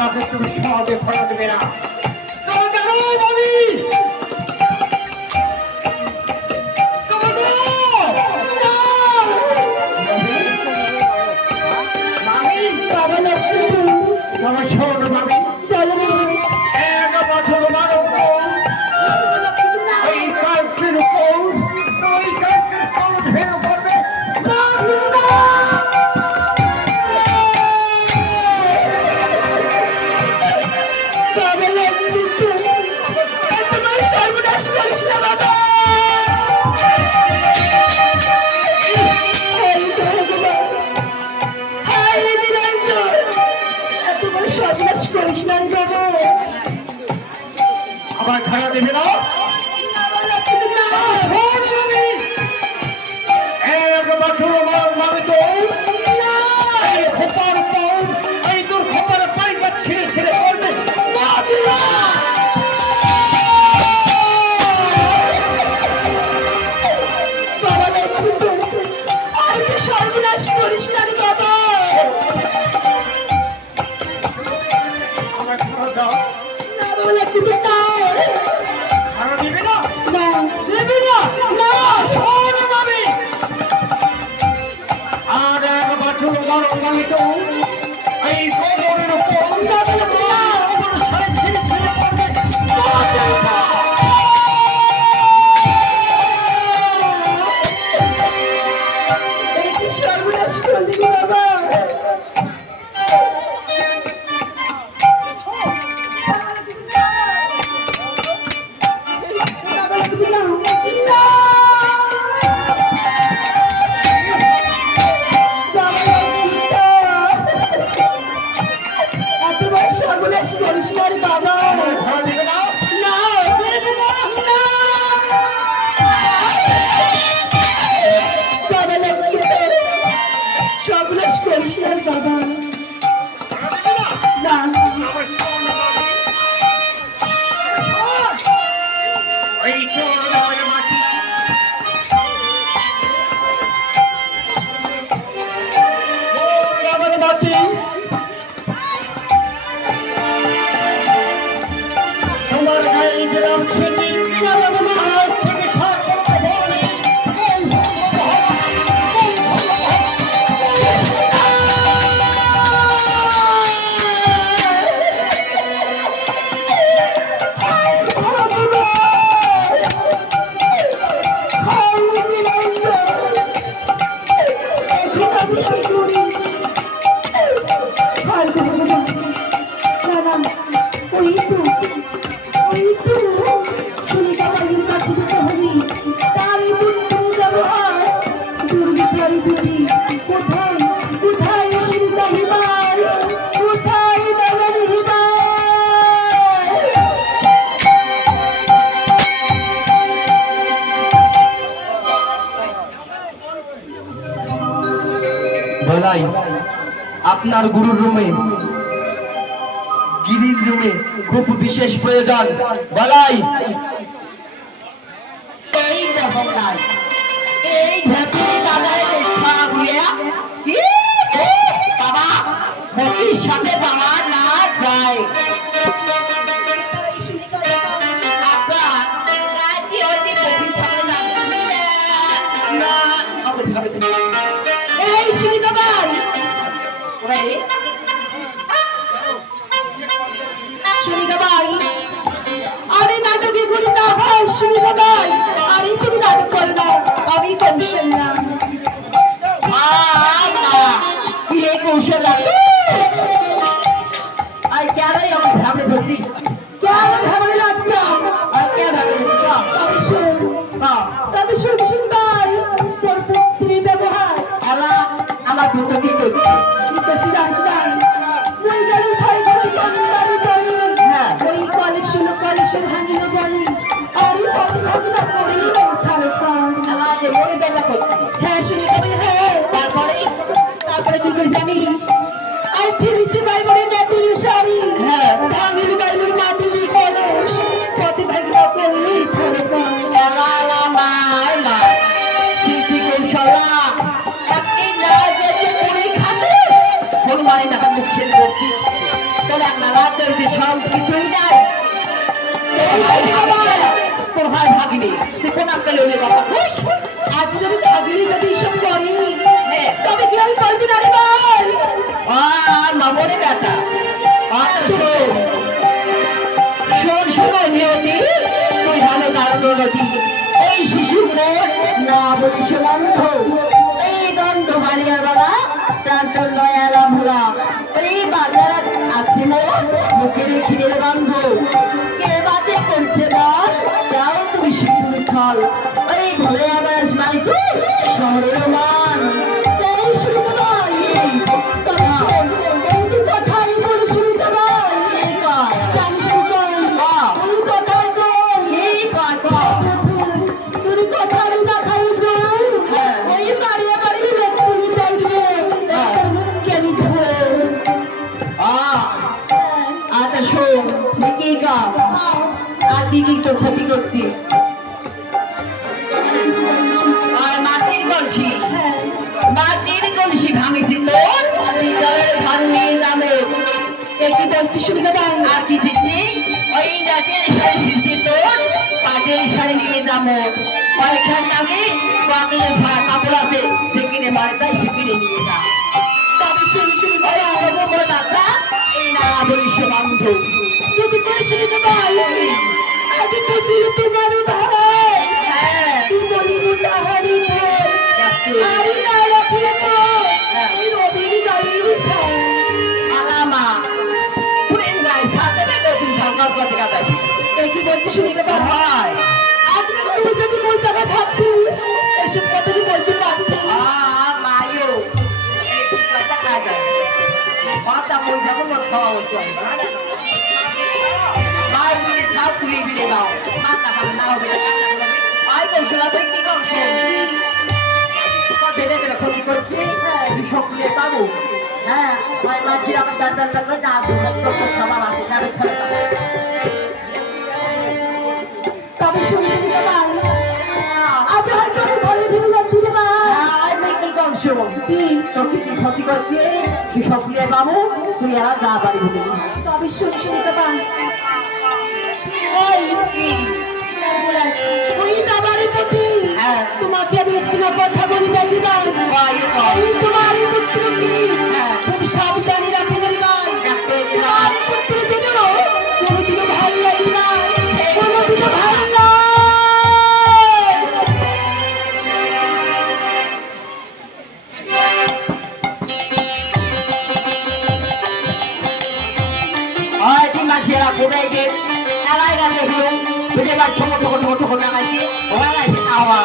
আমাকে তুমি সহজে ফেলা দেবে না। তুমি জানো মামি, আমার খারাপ দেবে না। আমি তো এই খোপার পাও, এই তোর খোপার পাইকা ছিঁড়ে ছিঁড়ে পড়বে। সর্বনাশ করিস না বাবা। আমার খারাপ দাও না বলে কিন্তু খারাপ দিবে না, না দেবে না। না শোনো মামি, আর এক বছর মরণ আমি তো এই কোমরের উপর সাড়ে ছিঁড়ে ছিঁড়ে পড়বে। সর্বনাশ করলি বাবা। সর্বনাশ করিস না বাবা। খারাপ দিবে না, না বাবা লক্ষ্মী, সর্বনাশ করিস না বাবা। না আমার শোনো মামি, এই চোর নামের মাটি আমার মাটি তোমার গায়ে দিলাম ছিটি। আজ থেকে সাত বছর ধরে এই বলাই আপনার গুরুর রুমে গিরির রুমে খুব বিশেষ প্রয়োজন। বলাই এই দেখো নাই এই ভেতরে দাদার লেখা হইয়া কি বাবা মতির সাথে বাবা না যায়। এই সুনিতা ভাই, সুনিতা ভাই, আরে নাটকে ঘুরি না ভাই। সুনিতা ভাই, আরে তুমি নাটক করো না, আমি কৌশল না। কি কৌশল আছে? কেনই আমি ভাবলে ধরছিস? কেন ভাবলে লাগলাম? কেন ভাবলে তবে শুন ভাই, তোর পুত্রীর ব্যবহার আমার দুটো কি করবি? কি করছি আসবাই ওই গেল ভাই বলি কন্দারি বলি, ওই কলেকশন ভাঙিল বলি, আরে পরে ভাবি না পড়েই নেই ছাড়ে আমাদের ওই বেলা করছি। হ্যাঁ শুনি তবে হ্যাঁ তারপরে কি করে জানিস? আর ছিলিতে ভাই বলে মাটির শাড়ি, হ্যাঁ ভাঙিল বাড়ির মাটির কলস, পথে ভাগি না পড়েই ছাড়ে কৌশলা একটি না যেতে পরীক্ষা বলতে সব কিছুই নাই। তোর হয় ভাগিনি, তুই কোন আপেল হলে বাবা খুশ। আজ যদি ভাগিনি যদি এসব করি তবে কি আমি বলবি না রে ভাই? আর মামনে বেটা, আর শোন শোন শোনো নিয়তি, তুই ভালো কারণ নটি এই শিশুর মন না বলিস বন্ধ। এই দণ্ড মারিয়া বাবা তার নয়ালা ভোলা এই বাজার আছে মোর মুখের খিদের বন্ধ। কে বাদে করছে বল, যাও তুমি শিশুর ছল। এই ঘরে আবার মাই তো শহরের মান। এই শুনতে ভাই, তবে শোন, এই তুই কথাই বলে শুনতে ভাই। এই কয়, জানিস কি কই? তুই কথাই কই। এই কয় কয়। তুই কথাই দেখাই যে ওই বাড়িয়ে বাড়িয়ে লেখপুরি দেয় দিয়ে তোর মুখ কেনি ধরে। আচ্ছা শোন, দেখি গা আর কি কি তো ক্ষতি করছি। আর মাটির কলসি, হ্যাঁ, মাটির কলসি ভাঙেছি তোর বিদ্যালয়ের ঘর নিয়ে যাবে। এ কি বলছিস শুনতে ভাই? আর কি দিচ্ছি ওই রাতের শাড়ি দিচ্ছি তোর কাঠের শাড়ি নিয়ে যাবো। কয়েকটার নামে কাপড়ের কাপড় আছে, সেখানে বাড়িতে সেখানে নিয়ে যা। তবে শুনি শুনি করে আরো দাদা এই না বলিস বান্ধব। যদি করে শুনতে ভাই, আগে বুঝি তোমার ভাই। হ্যাঁ তুই বলি মুন্ডা হারি আরে না রাখিয়ে তো এই রবিনি গাড়ির খায়। আলামা পুরেন গায়ে সাথে বেটো তুমি সরকার করতে গাতাই এই কি বলছিস শুনতে ভাই? হয়। আজকে তুই যদি মন টাকা ভাবছিস এসব কথা কি বলতে পারছিস? মায়ো এই কি কথা কাজ কথা বল যাবো না খাওয়া হচ্ছে মাই তুমি সব তুলে দিলে দাও মাথা খাবে না হবে আই তো শোনাতে কি করছো কথা দেখে ক্ষতি করছি বিষক নিয়ে পাবো। হ্যাঁ ভাই মাঝি আমার দাঁড়ান লাগবে না সবার আছে যাবে তবে শুনে শুনতে ভাই, আজ হয়তো আমি ঘরে ফিরে যাচ্ছি রে ভাই। কি করছো কি তোকে কি ক্ষতি করছে বিষক নিয়ে পাবো তুই আর যা বাড়ি বলে তবে শুনে শুনতে ভাই, ওই ওই দাবারের প্রতি হ্যাঁ। তোমাকে আমি একটু না কথা বলি তাই রে ভাই। এই তোমার এই পুত্র কি খুব সাবধানে রাখবে রে ভাই। তোমার এই পুত্র যেন কোনোদিনও ভাল লাগে না, কোনোদিনও ভাল না। হয়তো মাঝিরা কোথায় গিয়ে এলাই গেছে ফিরে ছোট ছোট ছোট ছোট লাগাইছে ওরা লাগাইছে খাওয়া